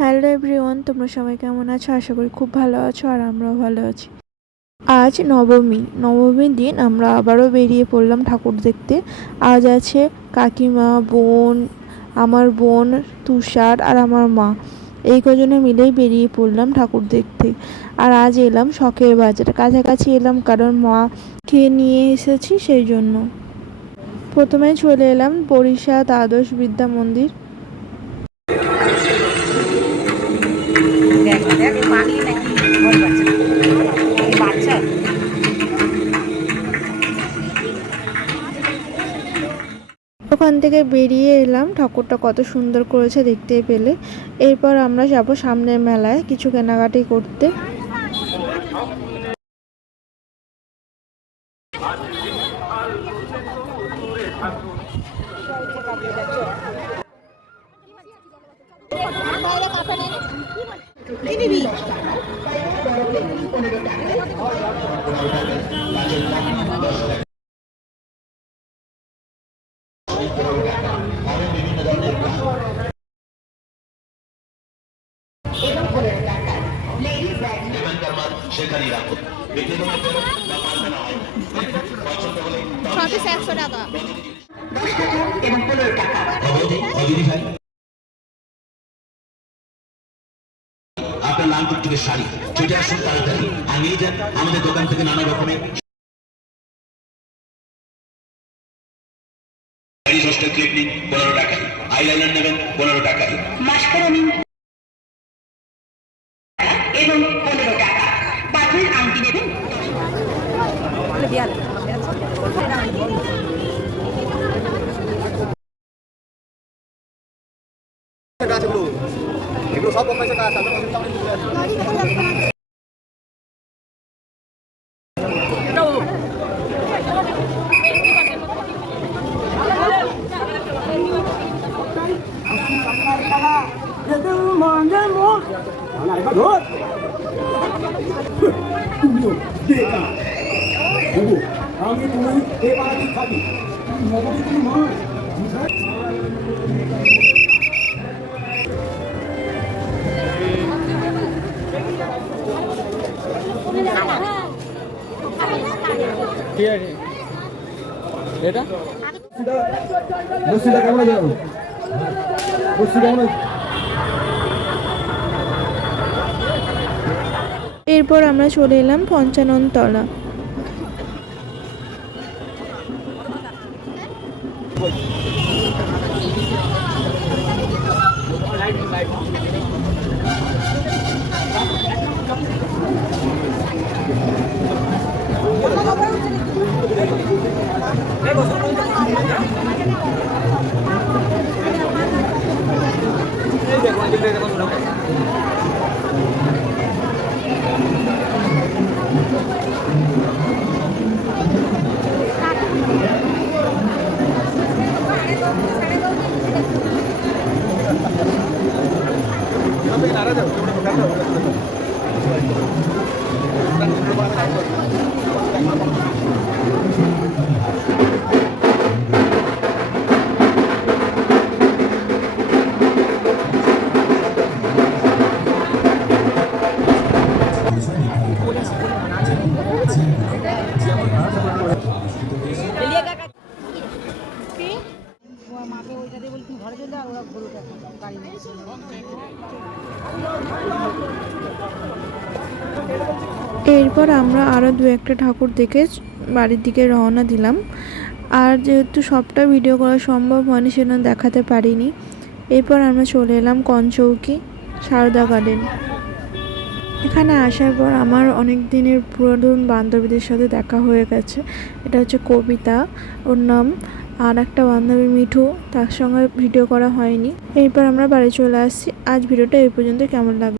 Hello everyone, তোমরা সবাই কেমন আছো? আশা করি খুব ভালো আছো আর আমরাও ভালো আছি। আজ নবমীর দিন আমরা আবারও বেরিয়ে পড়লাম ঠাকুর দেখতে। আজ আছে কাকিমা, বোন, আমার বোন তুষার আর আমার মা, এই কজনে মিলেই বেরিয়ে পড়লাম ঠাকুর দেখতে। আর আজ এলাম শখের বাজার, কাছাকাছি এলাম কারণ মাকে নিয়ে এসেছি সেই জন্য। প্রথমে চলে এলাম বরিশাল আদর্শ বিদ্যা মন্দির। ওখান থেকে বেরিয়ে এলাম, ঠাকুরটা কত সুন্দর করেছে দেখতেই পেলে। এরপর আমরা যাব সামনের মেলায় কিছু কেনাকাটি করতে। আপনার লাল টুকটুকের শাড়ি ছুটে আসুন তাড়াতাড়ি আর নিয়ে যান আমাদের দোকান থেকে নানা রকমের ক্লিপ নিন 15 টাকায়, আইলাইনার নেবেন 15 টাকায়, মাস্কারা নিন এবং 15 টাকা, বাথরুম আংটি নেবেন। এগুলো সব পয়সা কাজ আমি তুমি এ পাড়াতে থাকি নবমী তুমি মা ঠিক আছে এটা বসিটা কেমন যাবো বসি কেমন। এরপর আমরা চলে এলাম পঞ্চানন তলা। এরপর আমরা আরও দু একটা ঠাকুর দেখে বাড়ির দিকে রওনা দিলাম। আর যেহেতু সবটা ভিডিও করা সম্ভব হয়নি সেজন্য দেখাতে পারিনি। এরপর আমরা চলে এলাম কনচৌকি সারদা গার্ডেন। এখানে আসার পর আমার অনেক দিনের পুরাতন বান্ধবীদের সাথে দেখা হয়ে গেছে। এটা হচ্ছে কবিতা, ওর নাম, আর একটা বান্ধবী মিঠু, তার সঙ্গে ভিডিও করা হয়নি। এরপর আমরা বাড়ি চলে আসছি। আজ ভিডিওটা এই পর্যন্ত। কেমন লাগলো?